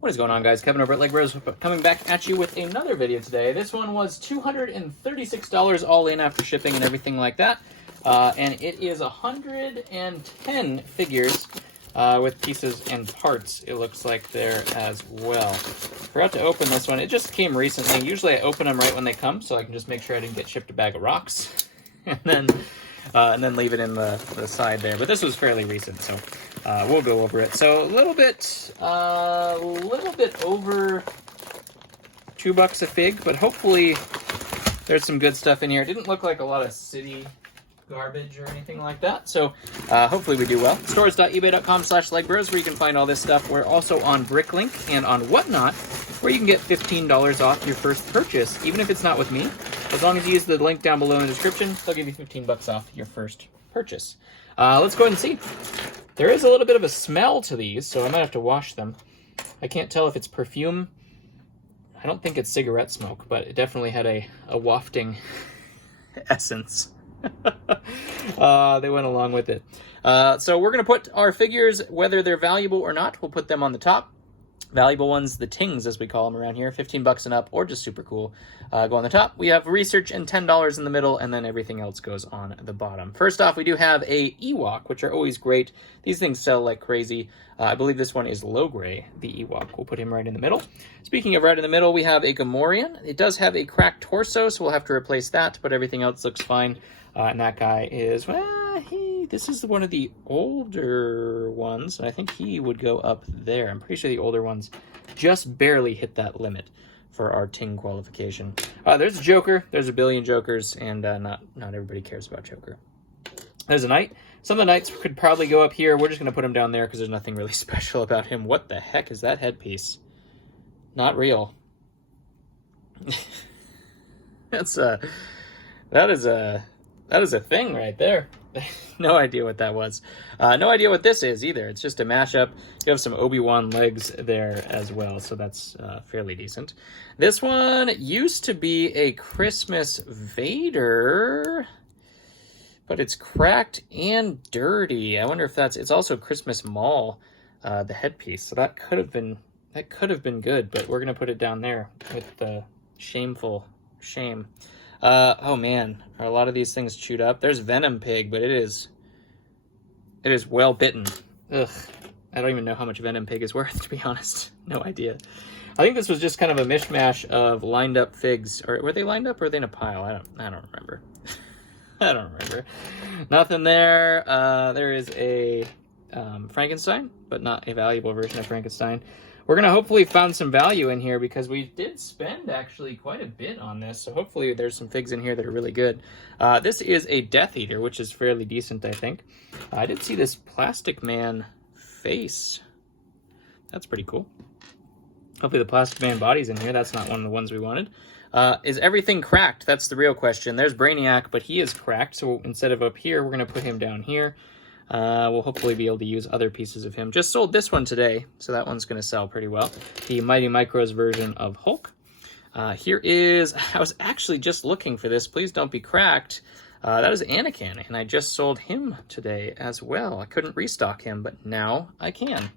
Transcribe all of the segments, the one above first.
What is going on, guys? Kevin over at Legbros coming back at you with another video today. This one was $236 all in after shipping and everything like that. And it is 110 figures with pieces and parts, it looks like, there as well. Forgot to open this one. It just came recently. Usually I open them right when they come so I can just make sure I didn't get shipped a bag of rocks. and then leave it in the side there. But this was fairly recent, so we'll go over it. So a little bit over $2 a fig, but hopefully there's some good stuff in here. It didn't look like a lot of city garbage or anything like that, so hopefully we do well. Stores.ebay.com/legbros, where you can find all this stuff. We're also on Bricklink and on Whatnot, where you can get $15 off your first purchase, even if it's not with me. As long as you use the link down below in the description, they'll give you $15 off your first purchase. Let's go ahead and see. There is a little bit of a smell to these, so I might have to wash them. I can't tell if it's perfume. I don't think it's cigarette smoke, but it definitely had a wafting essence. They went along with it. So we're going to put our figures, whether they're valuable or not, we'll put them on the top. Valuable ones, the tings as we call them around here, $15 and up, or just super cool, go on the top. We have research and $10 in the middle, and then everything else goes on the bottom. First off, we do have a Ewok, which are always great. These things sell like crazy. I believe this one is low gray, the Ewok. We'll put him right in the middle. Speaking of right in the middle, we have a Gamorrean. It does have a cracked torso, so we'll have to replace that, but everything else looks fine. And that guy is, well, this is one of the older ones, and I think he would go up there. I'm pretty sure the older ones just barely hit that limit for our Ting qualification. There's a Joker. There's a billion Jokers, and not everybody cares about Joker. There's a Knight. Some of the Knights could probably go up here. We're just going to put him down there because there's nothing really special about him. What the heck is that headpiece? Not real. That is a thing right there. No idea what that was. No idea what this is either. It's just a mashup. You have some Obi-Wan legs there as well, so that's fairly decent. This one used to be a Christmas Vader, but it's cracked and dirty. I wonder if it's also Christmas Maul, the headpiece. So that could have been good, but we're gonna put it down there with the shameful shame. Oh man, are a lot of these things chewed up? There's Venom Pig, but it is well bitten. Ugh, I don't even know how much Venom Pig is worth, to be honest. No idea. I think this was just kind of a mishmash of lined up figs. Or were they lined up or were they in a pile? I don't remember. I don't remember. Nothing there. There is a Frankenstein, but not a valuable version of Frankenstein. We're going to hopefully find some value in here because we did spend actually quite a bit on this. So hopefully there's some figs in here that are really good. This is a Death Eater, which is fairly decent, I think. I did see this Plastic Man face. That's pretty cool. Hopefully the Plastic Man body's in here. That's not one of the ones we wanted. Is everything cracked? That's the real question. There's Brainiac, but he is cracked. So instead of up here, we're going to put him down here. We'll hopefully be able to use other pieces of him. Just sold this one today, so that one's going to sell pretty well. The Mighty Micros version of Hulk. Here is, I was actually just looking for this. Please don't be cracked. That is Anakin, and I just sold him today as well. I couldn't restock him, but now I can.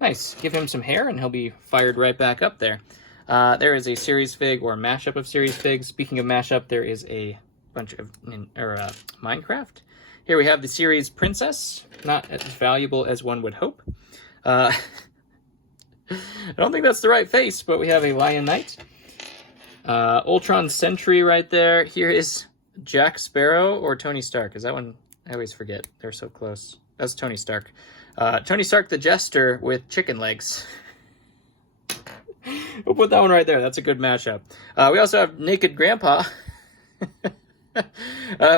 Nice. Give him some hair, and he'll be fired right back up there. There is a series fig, or a mashup of series figs. Speaking of mashup, there is a bunch of Minecraft. Here we have the series Princess, not as valuable as one would hope. I don't think that's the right face, but we have a Lion Knight. Ultron Sentry right there. Here is Jack Sparrow or Tony Stark. Is that one? I always forget. They're so close. That's Tony Stark. Tony Stark the Jester with chicken legs. We'll put that one right there. That's a good mashup. We also have Naked Grandpa.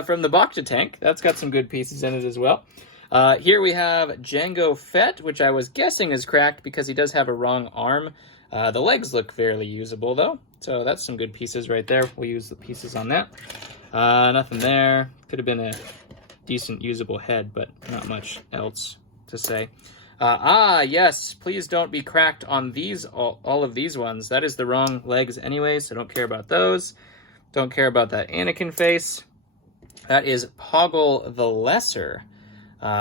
From the Bacta tank. That's got some good pieces in it as well. Here we have Jango Fett, which I was guessing is cracked because he does have a wrong arm. The legs look fairly usable though, so that's some good pieces right there. We'll use the pieces on that. Nothing there. Could have been a decent usable head, but not much else to say. Yes, please don't be cracked on these, all of these ones. That is the wrong legs anyway, so don't care about those. Don't care about that Anakin face. That is Poggle the Lesser,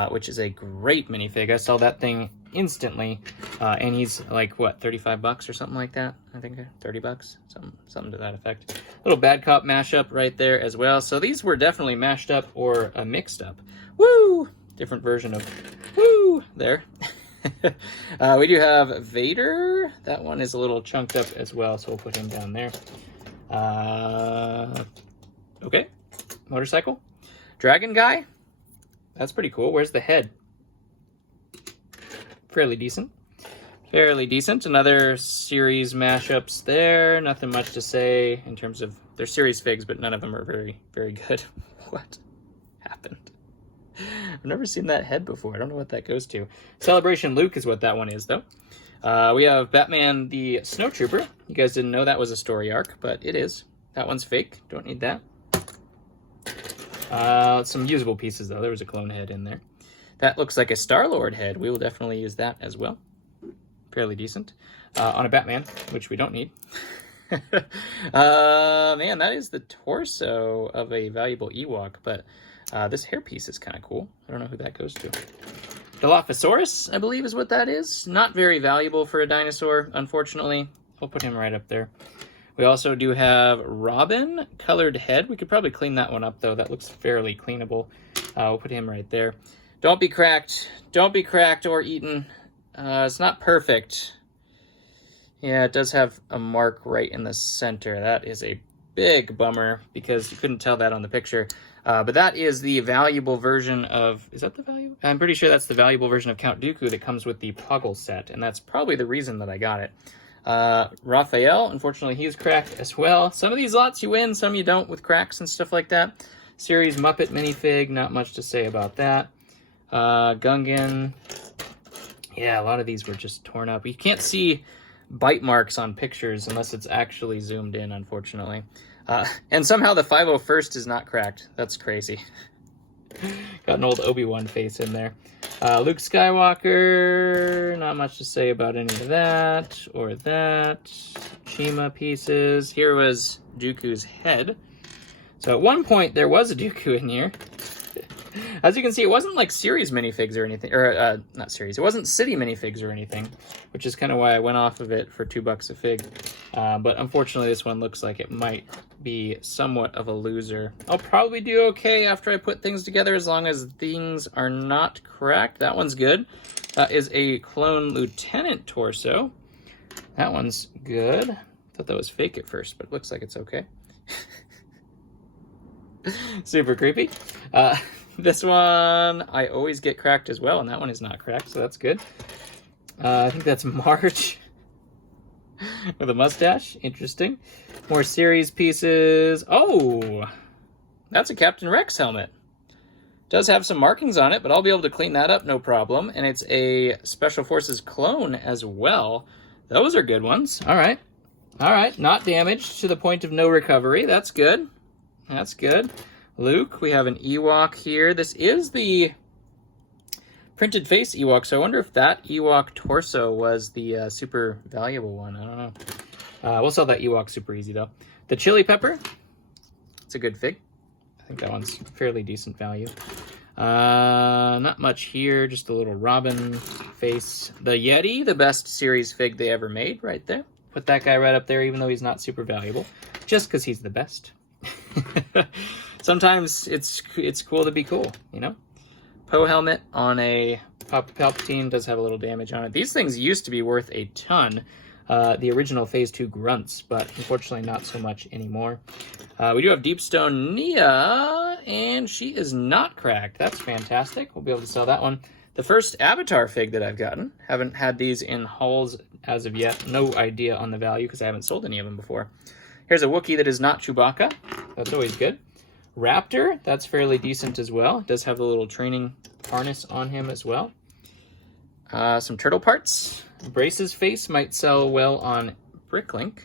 which is a great minifig. I saw that thing instantly. And he's like, what, 35 bucks or something like that? I think 30 bucks, something to that effect. Little Bad Cop mashup right there as well. So these were definitely mashed up or mixed up. Woo! Different version of woo there. We do have Vader. That one is a little chunked up as well, so we'll put him down there. Okay, motorcycle. Dragon guy. That's pretty cool. Where's the head? Fairly decent. Fairly decent. Another series mashups there. Nothing much to say in terms of they're series figs, but none of them are very, very good. What happened? I've never seen that head before. I don't know what that goes to. Celebration Luke is what that one is, though. We have Batman the Snowtrooper. You guys didn't know that was a story arc, but it is. That one's fake. Don't need that. Some usable pieces, though. There was a clone head in there. That looks like a Star-Lord head. We will definitely use that as well. Fairly decent. On a Batman, which we don't need. Man, that is the torso of a valuable Ewok, but this hairpiece is kind of cool. I don't know who that goes to. Dilophosaurus, I believe is what that is. Not very valuable for a dinosaur, unfortunately. I'll put him right up there. We also do have Robin, colored head. We could probably clean that one up, though. That looks fairly cleanable. We'll put him right there. Don't be cracked. Don't be cracked or eaten. It's not perfect. Yeah, it does have a mark right in the center. That is a big bummer because you couldn't tell that on the picture. But that is the valuable version of... Is that the valuable? I'm pretty sure that's the valuable version of Count Dooku that comes with the Poggle set, and that's probably the reason that I got it. Raphael, unfortunately, he is cracked as well. Some of these lots you win, some you don't with cracks and stuff like that. Series Muppet minifig, not much to say about that. Gungan. Yeah, a lot of these were just torn up. You can't see bite marks on pictures unless it's actually zoomed in, unfortunately. And somehow the 501st is not cracked. That's crazy. Got an old Obi-Wan face in there. Luke Skywalker, not much to say about any of that or that. Chima pieces. Here was Dooku's head. So at one point there was a Dooku in here. As you can see, it wasn't like series minifigs or anything, or not series. It wasn't city minifigs or anything, which is kind of why I went off of it for $2 a fig. But unfortunately, this one looks like it might be somewhat of a loser. I'll probably do okay after I put things together, as long as things are not cracked. That one's good. That is a clone lieutenant torso. That one's good. Thought that was fake at first, but it looks like it's okay. Super creepy. This one, I always get cracked as well, and that one is not cracked, so that's good. I think that's Marge with a mustache. Interesting. More series pieces. Oh, that's a Captain Rex helmet. Does have some markings on it, but I'll be able to clean that up, no problem. And it's a Special Forces clone as well. Those are good ones. All right. All right. Not damaged to the point of no recovery. That's good. That's good. Luke, we have an Ewok here. This is the printed face Ewok, so I wonder if that Ewok torso was the super valuable one. I don't know. We'll sell that Ewok super easy, though. The Chili Pepper. It's a good fig. I think that one's fairly decent value. Not much here, just a little Robin face. The Yeti, the best series fig they ever made, right there. Put that guy right up there, even though he's not super valuable, just because he's the best. Sometimes it's cool to be cool, you know? Poe helmet on a Palpatine does have a little damage on it. These things used to be worth a ton. The original Phase 2 grunts, but unfortunately not so much anymore. We do have Deepstone Nia, and she is not cracked. That's fantastic. We'll be able to sell that one. The first Avatar fig that I've gotten. Haven't had these in hauls as of yet. No idea on the value because I haven't sold any of them before. Here's a Wookiee that is not Chewbacca. That's always good. Raptor, that's fairly decent as well. It does have a little training harness on him as well. Some turtle parts. Brace's face might sell well on Bricklink.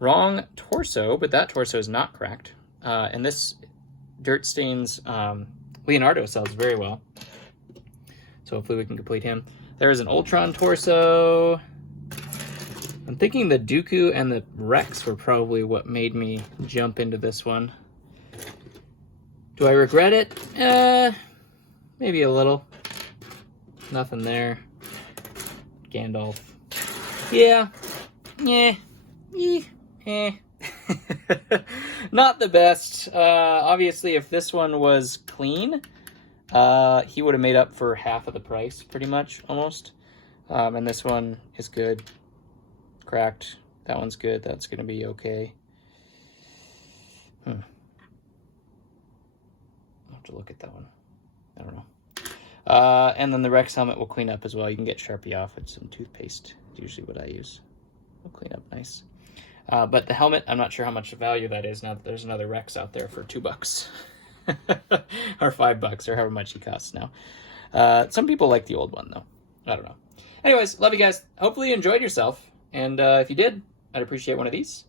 Wrong torso, but that torso is not cracked. And this Dirt Stains Leonardo sells very well. So hopefully we can complete him. There's an Ultron torso. I'm thinking the Dooku and the Rex were probably what made me jump into this one. Do I regret it? Maybe a little. Nothing there. Gandalf. Yeah. Not the best. Obviously, if this one was clean, he would have made up for half of the price, pretty much, almost. And this one is good. Cracked. That one's good. That's going to be okay. I'll have to look at that one. I don't know. And then the Rex helmet will clean up as well. You can get Sharpie off with some toothpaste. It's usually what I use. It'll clean up nice. But the helmet, I'm not sure how much value that is now that there's another Rex out there for $2. Or $5, or however much he costs now. Some people like the old one, though. I don't know. Anyways, love you guys. Hopefully you enjoyed yourself. And if you did, I'd appreciate one of these.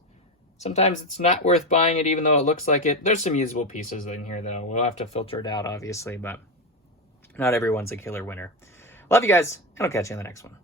Sometimes it's not worth buying it, even though it looks like it. There's some usable pieces in here, though. We'll have to filter it out, obviously, but not everyone's a killer winner. Love you guys, and I'll catch you in the next one.